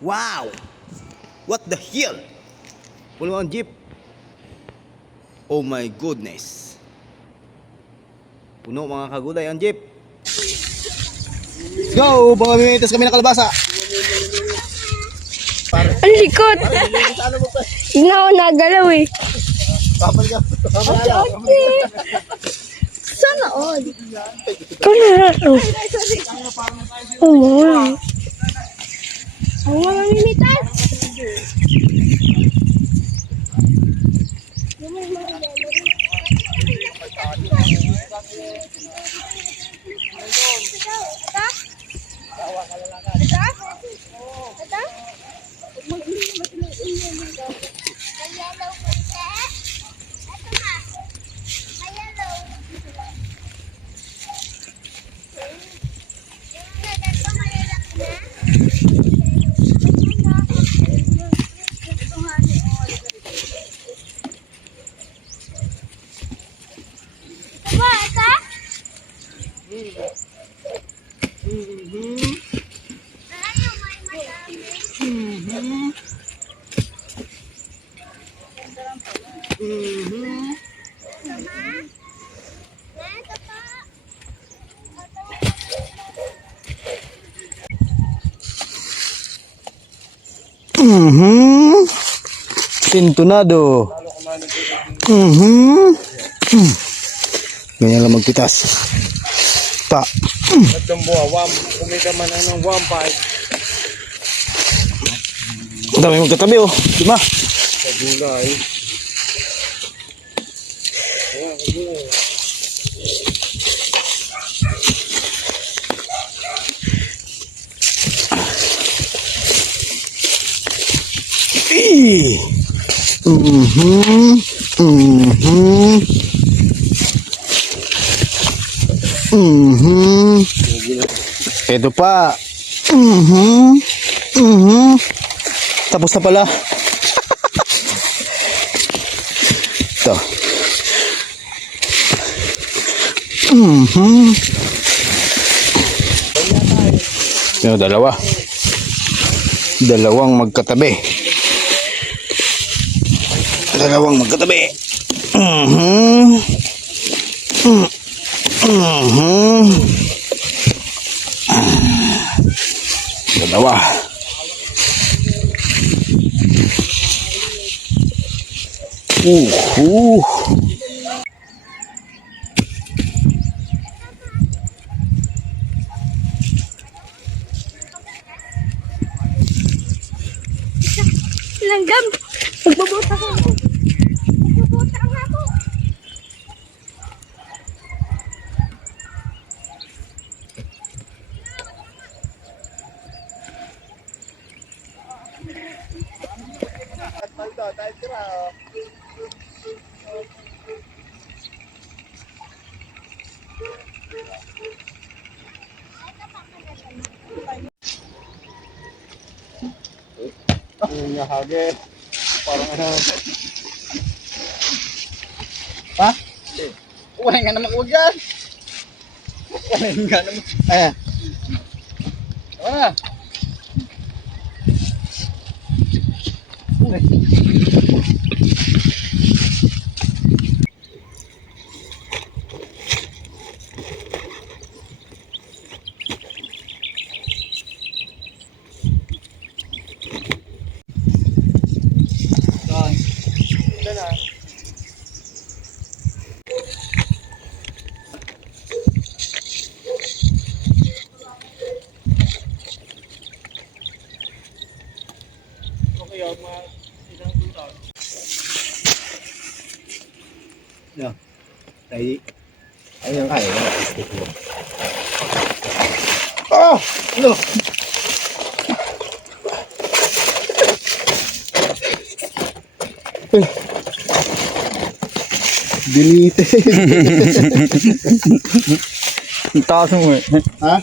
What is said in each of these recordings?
Wow! What the hell? Puno ang jeep. Oh my goodness. Puno mga kagulay ang jeep. Let's go! Mga mimitas kami ng kalabasa. Ang likod. Hindi na ako nagalaw eh. Sana all. Kano. Oh. Ang mga mimitas. Sintunado. Ganyan lang magpitas. Ta. At yung buwa, kumita man ng 1.5. Ang dami magkatabi oh. Lima. Sa gulay. Ito pa. Tapos na pala. Ito. Ito, dalawa. Dalawang magkatabi. Dalawang magkatabi. Dalawa. Langgam. Magbabuta ko. Magbabuta nga ako. Yung hage. Parang ano. Ha? Uwain nga naman huwag yan. Uwain nga naman. Ayan. Ah. Dạ. Đấy. Anh đang ảnh này. À, được. Delete. To xong rồi. Hả?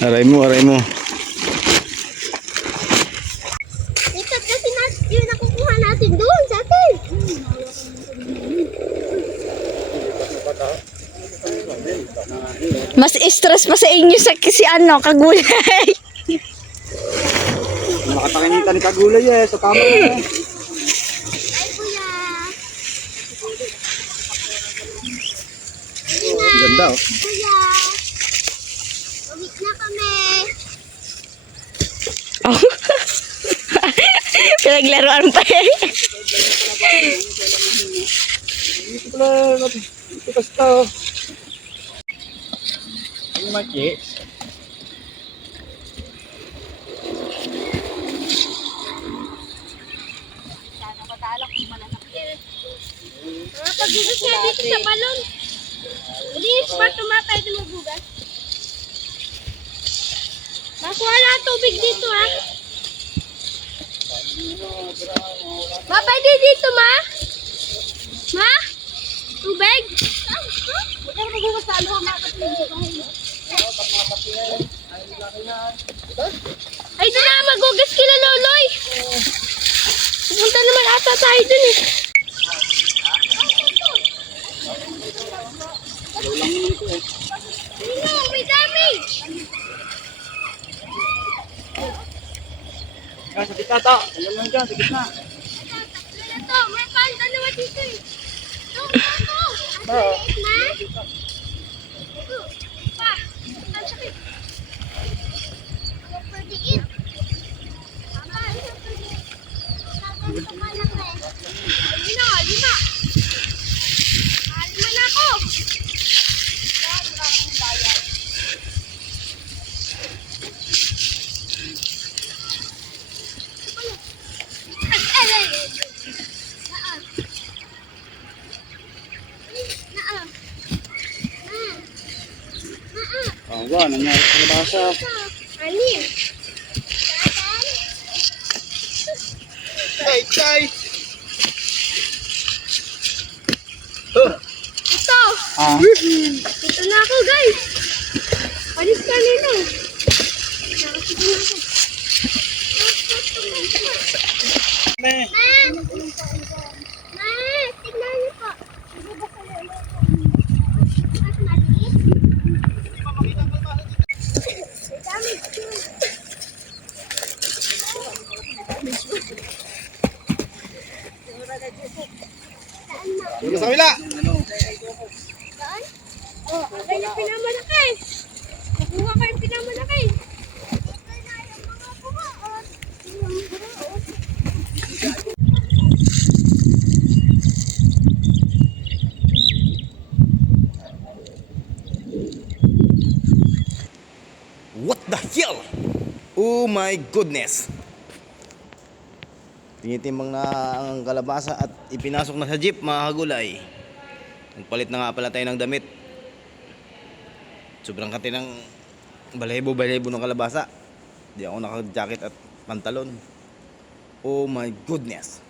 Aray mo, aray mo. Ito kasi yun nakukuha natin doon sa atin. Mas stress pa sa inyo sa si ano, kagulay. Nakatakinita ni Kagulay eh, sa tama eh. Ay, kuya. Ang ganda oh. Kuya. Uwi na kami. Oh. Pinaglaruan pa eh. Dito pala, dito basta. Yung maki. Pagbugas nga dito sa balon. Please, pa tumatay na magbugas. Makuha na ang tubig dito, ha? Ma, pwede dito, ma? Ma? Tubig? Huwag ka magbugas sa alwa, ma. Ay, doon na magugas kila Loloy. Pupunta naman ata tayo dun eh. Sino? May dami! Yan, sa gitna to. Ayan lang dyan, sa gitna. Wala to, may panda naman dito eh. Ito. Ang maliit na. Ito. Pa, ang sakit. Ang pwede-eat. Ama, ang pwede-eat. Sabi ko malaki. Lima. Lima na ako. Oh, ba, nangyari sa labasa. Anim. Chay, chay. Ito. Ah, Ito na ako, guys. Alis ka nila. Nakasigo na ako. me. Ma, tignan niyo po. Mas maliit. Dami. Saan na? Dito sa kabila. Saan? Oh, abay na pinamalaki. Kukuha ka yung pinamalaki. Ito na yung mga kumaon. What the hell? Oh my goodness. Tinitimbang na ang kalabasa at ipinasok na sa jeep mga kagulay. Nagpalit na nga pala tayo ng damit. Sobrang kati ng balahibo ng kalabasa. Di ako naka-jacket at pantalon. Oh my goodness.